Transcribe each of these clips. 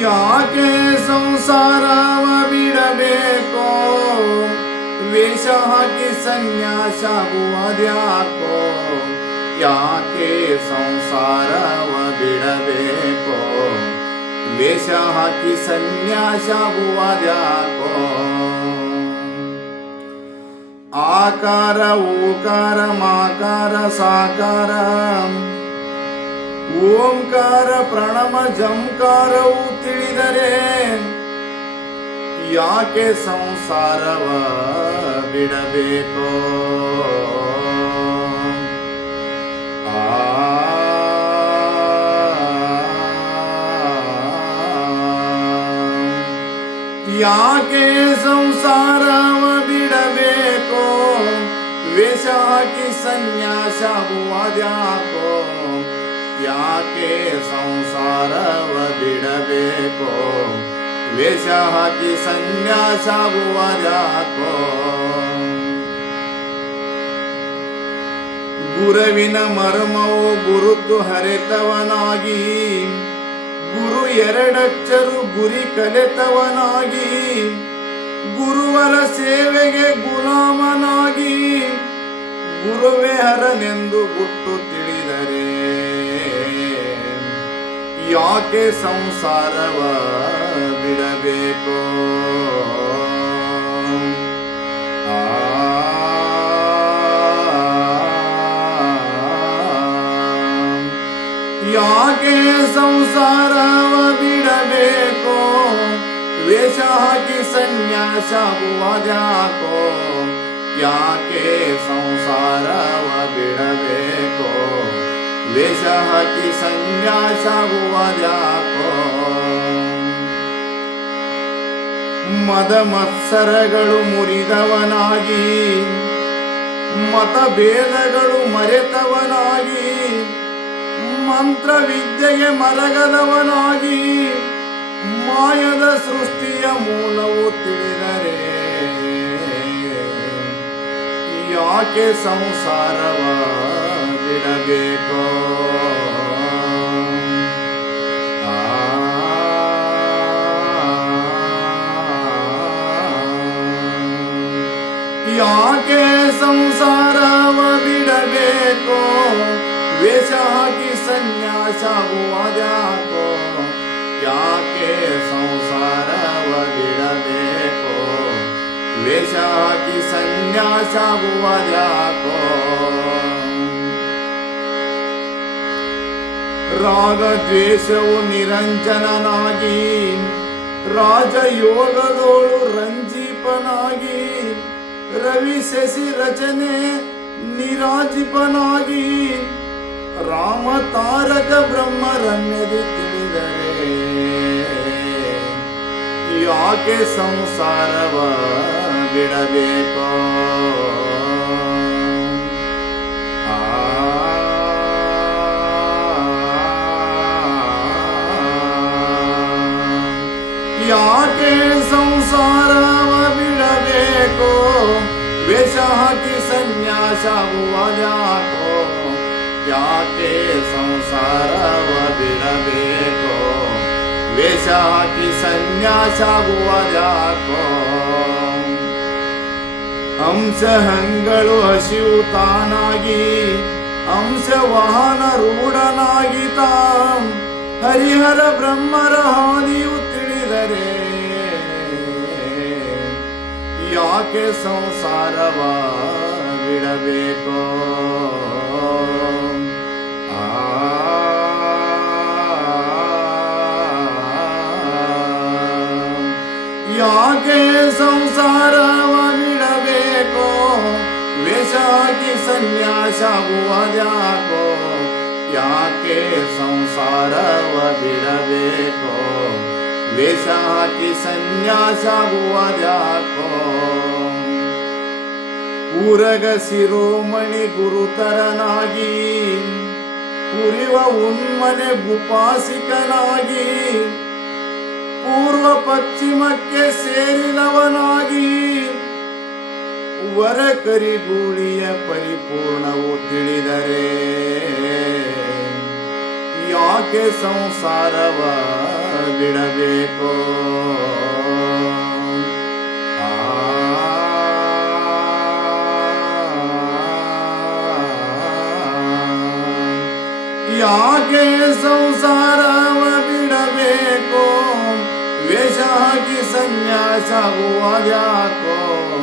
ಯಾಕೆ ಸಂಸಾರವ ಬಿಡಬೇಕೋ? ವೇಷ ಹಾಕಿ ಸನ್ಯಾಸಾಗುವುದ್ಯಾಕೋ ಯಾಕೆ? ಸಂಸಾರವ ಬಿಡಬೇಕೋ? ವೇಷ ಹಾಕಿ ಸನ್ಯಾಸಾಗುವುದ್ಯಾಕೋ ಆಕಾರ ಓಕಾರ ಮಾಕಾರ ಸಾಕಾರ. ಓಂಕಾರ ಪ್ರಣಮ ಜಂಕಾರವು ತಿಳಿದರೆ ಯಾಕೆ ಸಂಸಾರವ ಬಿಡಬೇಕು? ಯಾಕೆ ಸಂಸಾರವ ವೇಷ ಸನ್ಯಾಸ ಸನ್ಯಾಸಾಗುವುದ್ಯಾಕೋ ಯಾಕೆ ಸಂಸಾರವ ಬಿಡಬೇಕೋ ವೇಷ ಹಾಕಿ ಸನ್ಯಾಸಾಗುವುದ್ಯಾಕೋ ಗುರುವಿನ ಮರ್ಮವು ಗುರುತು ಹರೆತವನಾಗಿ, ಗುರು ಎರಡಚ್ಚರು ಗುರಿ ಕಲೆತವನಾಗಿ, ಗುರುವರ ಸೇವೆಗೆ ಗುಲಾಮನಾಗಿ ಗುರುವೇ ಹರನೆಂದು ಗುಟ್ಟು ತಿಳಿದರೆ ಯಾಕೆ ಸಂಸಾರವ ಬಿಡಬೇಕು ಯಾಕೆ ಸಂಸಾರವ ಬಿಡಬೇಕು ವೇಷ ಹಾಕಿ ಸನ್ಯಾಸಾಗುವುದ್ಯಾಕೋ ಯಾಕೆ ಸಂಸಾರವ ಬಿಡಬೇಕೋ? ವೇಷ ಹಾಕಿ ಸನ್ಯಾಸಾಗುವುದ್ಯಾಕೋ ಮದ ಮತ್ಸರಗಳು ಮುರಿದವನಾಗಿ, ಮತಭೇದಗಳು ಮರೆತವನಾಗಿ ಮಂತ್ರ ವಿದ್ಯೆಗೆ ಮರಗದವನಾಗಿ, ಮಾಯದ ಸೃಷ್ಟಿಯ ಮೂಲವು ತಿಳಿದರೆ ಯಾಕೆ ಸಂಸಾರವ ಬಿಡಬೇಕೋ ಯಾಕೆ ಸಂಸಾರವ ಬಿಡಬೇಕೋ ವೇಷ ಹಾಕಿ ಸನ್ಯಾಸಾಗುವುದ್ಯಾಕೋ ಯಾಕೆ ಸಂಸಾರವ ಬಿಡಬೇಕೋ ವೇಷ ಸನ್ಯಾಸಾಗುವುದ್ಯಾಕೋ ರಾಗ ದ್ವೇಷವು ನಿರಂಜನನಾಗಿ, ರಾಜಯೋಗದೋಳು ರಂಜೀಪನಾಗಿ, ರವಿ ಶಶಿ ರಚನೆ ನಿರಾಜಿಪನಾಗಿ, ರಾಮ ತಾರಕ ಬ್ರಹ್ಮರನ್ಯದಿ ತಿಳಿದರೆ, ಯಾಕೆ ಸಂಸಾರವ? ಬಿಡಬೇಕೋ ಆ ಯಾಕೆ ಸಂಸಾರವ ಬಿಡಬೇಕೋ ವೇಷ ಹಾಕಿ ಸನ್ಯಾಸಾಗುವುದ್ಯಾಕೋ ಯಾಕೆ ಸಂಸಾರವ ಬಿಡಬೇಕೋ ವೇಷ ಹಾಕಿ ಸನ್ಯಾಸಾಗುವುದ್ಯಾಕೋ ಹಂಸಹಂಗಳು ಹಸಿವು ತಾನಾಗಿ ಹಂಸ ವಾಹನ ರೂಢನಾಗಿ ತಾಂ ಹರಿಹರ ಬ್ರಹ್ಮರ ಹಾದಿಯು ತಿಳಿದರೆ ಯಾಕೆ ಸಂಸಾರವ ಬಿಡಬೇಕೋ? ಸನ್ಯಾಸಾಗುವುದ್ಯಾಕೋ ಯಾಕೆ ಸಂಸಾರವ ಬಿಡಬೇಕೋ? ವೇಷ ಹಾಕಿ ಸನ್ಯಾಸಾಗುವುದ್ಯಾಕೋ ಊರಗ ಶಿರೋಮಣಿ ಗುರುತರನಾಗಿ, ಉರಿವ ಉನ್ಮನೆ ಉಪಾಸಿಕನಾಗಿ ಪೂರ್ವ ಪಶ್ಚಿಮಕ್ಕೆ ಸೇರಿದವನಾಗಿ ವರ ಕರಿಗೂಳಿಯ ಪರಿಪೂರ್ಣವು ತಿಳಿದರೆ ಯಾಕೆ ಸಂಸಾರವ ಬಿಡಬೇಕು? ಯಾಕೆ ಸಂಸಾರವ ಬಿಡಬೇಕು? ವೇಷ ಹಾಕಿ ಸನ್ಯಾಸವು ಯಾಕೆ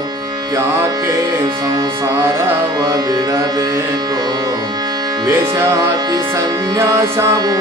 ಸಂಸಾರವ ಬಿಡಬೇಕು ವೇಷ ಹಾಕಿ ಸನ್ಯಾಸಾಗುವುದ್ಯಾಕೋ